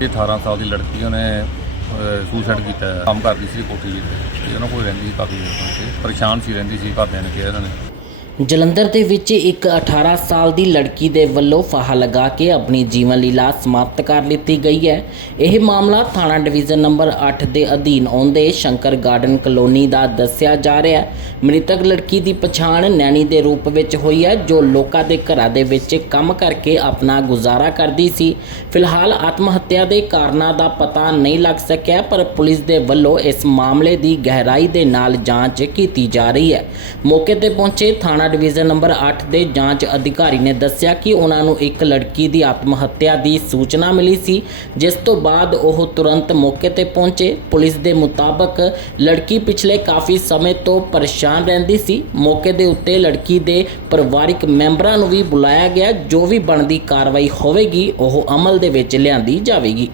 ਇਹ 18 ਸਾਲ ਦੀ ਲੜਕੀ ਉਹਨੇ ਸੁਸਾਈਡ ਕੀਤਾ ਕੰਮ ਕਰਦੀ ਸੀ ਕੋਠੀ ਜਿੱਤੇ ਤੇ ਉਹਨਾਂ ਕੋਲ ਰਹਿੰਦੀ ਸੀ ਕਾਫੀ ਦੇਰ ਤੋਂ। ਪਰੇਸ਼ਾਨ ਸੀ, ਰਹਿੰਦੀ ਸੀ, ਘਰਦਿਆਂ ਨੇ ਕਿਹਾ ਇਹਨਾਂ ਨੇ। ਜਲੰਧਰ ਦੇ ਵਿੱਚ ਇੱਕ 18 ਸਾਲ ਦੀ ਲੜਕੀ ਦੇ ਵੱਲੋਂ ਫਾਹਾ ਲਗਾ ਕੇ ਆਪਣੀ ਜੀਵਨ ਲੀਲਾ ਸਮਾਪਤ ਕਰ ਲਿੱਤੀ ਗਈ ਹੈ। ਇਹ ਮਾਮਲਾ ਥਾਣਾ ਡਿਵੀਜ਼ਨ ਨੰਬਰ 8 ਦੇ ਅਧੀਨ ਆਉਂਦੇ ਸ਼ੰਕਰ ਗਾਰਡਨ ਕਲੋਨੀ ਦਾ ਦੱਸਿਆ ਜਾ ਰਿਹਾ ਹੈ। ਮ੍ਰਿਤਕ ਲੜਕੀ ਦੀ ਪਛਾਣ ਨੈਣੀ ਦੇ ਰੂਪ ਵਿੱਚ ਹੋਈ ਹੈ, ਜੋ ਲੋਕਾਂ ਦੇ ਘਰਾਂ ਦੇ ਵਿੱਚ ਕੰਮ ਕਰਕੇ ਆਪਣਾ ਗੁਜ਼ਾਰਾ ਕਰਦੀ ਸੀ। ਫਿਲਹਾਲ ਆਤਮ ਹੱਤਿਆ ਦੇ ਕਾਰਨਾਂ ਦਾ ਪਤਾ ਨਹੀਂ ਲੱਗ ਸਕਿਆ, ਪਰ ਪੁਲਿਸ ਦੇ ਵੱਲੋਂ ਇਸ ਮਾਮਲੇ ਦੀ ਗਹਿਰਾਈ ਦੇ ਨਾਲ ਜਾਂਚ ਕੀਤੀ ਜਾ ਰਹੀ ਹੈ। ਮੌਕੇ ਤੇ ਪਹੁੰਚੇ ਥਾਣਾ ਡਿਵੀਜ਼ਨ ਨੰਬਰ 8 ਦੇ ਜਾਂਚ ਅਧਿਕਾਰੀ ਨੇ ਦੱਸਿਆ ਕਿ ਉਹਨਾਂ ਨੂੰ ਇੱਕ ਲੜਕੀ ਦੀ ਆਤਮ ਹੱਤਿਆ ਦੀ ਸੂਚਨਾ ਮਿਲੀ ਸੀ, ਜਿਸ ਤੋਂ ਬਾਅਦ ਉਹ ਤੁਰੰਤ ਮੌਕੇ ਤੇ ਪਹੁੰਚੇ। ਪੁਲਿਸ ਦੇ ਮੁਤਾਬਕ ਲੜਕੀ ਪਿਛਲੇ ਕਾਫੀ ਸਮੇਂ ਤੋਂ ਪਰੇਸ਼ਾਨ ਰਹਿੰਦੀ ਸੀ। ਮੌਕੇ ਦੇ ਉੱਤੇ ਲੜਕੀ ਦੇ ਪਰਿਵਾਰਿਕ ਮੈਂਬਰਾਂ ਨੂੰ ਵੀ ਬੁਲਾਇਆ ਗਿਆ, ਜੋ ਵੀ ਬਣਦੀ ਕਾਰਵਾਈ ਹੋਵੇਗੀ, ਉਹ ਅਮਲ ਦੇ ਵਿੱਚ ਲਿਆਂਦੀ ਜਾਵੇਗੀ।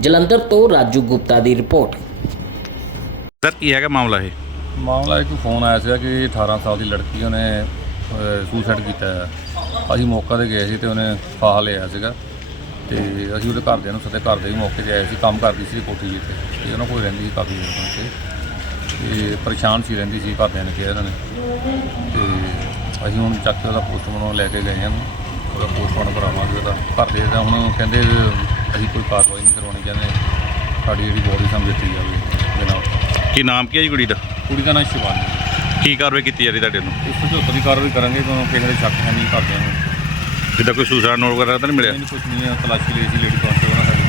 ਜਲੰਧਰ ਤੋਂ ਰਾਜੂ ਗੁਪਤਾ ਦੀ ਰਿਪੋਰਟ। ਸਰ ਕੀ ਹੈਗਾ ਮਾਮਲਾ ਇਹ? ਮਾਮਲਾ ਇੱਕ ਫੋਨ ਆਇਆ ਸੀਗਾ ਕਿ 18 ਸਾਲ ਦੀ ਲੜਕੀ ਉਹਨੇ ਸੁਸਾਈਡ ਕੀਤਾ ਹੈ। ਅਸੀਂ ਮੌਕਾ ਤੇ ਗਏ ਸੀ ਤੇ ਉਹਨੇ ਫਾਹਾ ਲਿਆ ਸੀਗਾ। ਤੇ ਅਸੀਂ ਉਹਦੇ ਘਰਦਿਆਂ ਨੂੰ ਸੱਦੇ ਘਰ ਦੇ ਵੀ ਮੌਕੇ ਤੇ ਆਏ ਸੀ ਕੰਮ ਕਰਦੀ ਸੀ ਕੋਠੀ ਜਿੱਤੇ ਤੇ ਉਹਨਾਂ ਕੋਲ ਰਹਿੰਦੀ ਸੀ ਕਾਫੀ ਦੇਰ ਤੋਂ ਤੇ ਤੇ ਪਰੇਸ਼ਾਨ ਸੀ ਰਹਿੰਦੀ ਸੀ ਘਰਦਿਆਂ ਨੇ ਕਿਹਾ ਇਹਨਾਂ ਨੇ। ਤੇ ਅਸੀਂ ਹੁਣ ਚੱਕ ਕੇ ਉਹਦਾ ਪੋਸਟਮਾਰਟਮ ਲੈ ਕੇ ਗਏ ਹਾਂ। ਉਹਦਾ ਪੋਸਟਮਾਰਟਮ ਕਰਾਵਾਂਗੇ ਉਹਦਾ। ਘਰ ਦੇ ਤਾਂ ਹੁਣ ਕਹਿੰਦੇ ਅਸੀਂ ਕੋਈ ਕਾਰਵਾਈ ਨਹੀਂ ਕਰਵਾਉਣੀ ਚਾਹੁੰਦੇ ਸਾਡੀ ਜਿਹੜੀ ਬੋਡੀ ਸਾਨੂੰ ਦਿੱਤੀ ਜਾਵੇ ਜਨਾਬ ਕੀ ਨਾਮ ਕੀ ਹੈ ਜੀ ਕੁੜੀ ਦਾ? ਕੁੜੀ ਦਾ ਨਾਮ ਸ਼ਿਵਾਨੀ। ਕੀ ਕਾਰਵਾਈ ਕੀਤੀ ਜਾ ਰਹੀ ਤੁਹਾਡੇ ਨੂੰ ਇਸ ਤੋਂ ਉੱਤਰੀ ਕਾਰਵਾਈ ਕਰਾਂਗੇ ਕਿਉਂ ਕਿਸੇ ਦੇ ਸ਼ੱਕ ਹੈ ਨਹੀਂ ਕਰਦੇ ਨੂੰ। ਜਿੱਦਾਂ ਕੋਈ ਸੁਸਾਈਡ ਨੋਟ ਵਗੈਰਾ ਤਾਂ ਨਹੀਂ ਮਿਲਿਆ? ਕੁਝ ਨਹੀਂ ਹੈ ਤਲਾਸ਼ੀ ਲਈ ਸੀ ਲੇਡੀ ਕਾਂਸਟੇਬਲ ਨਾਲ।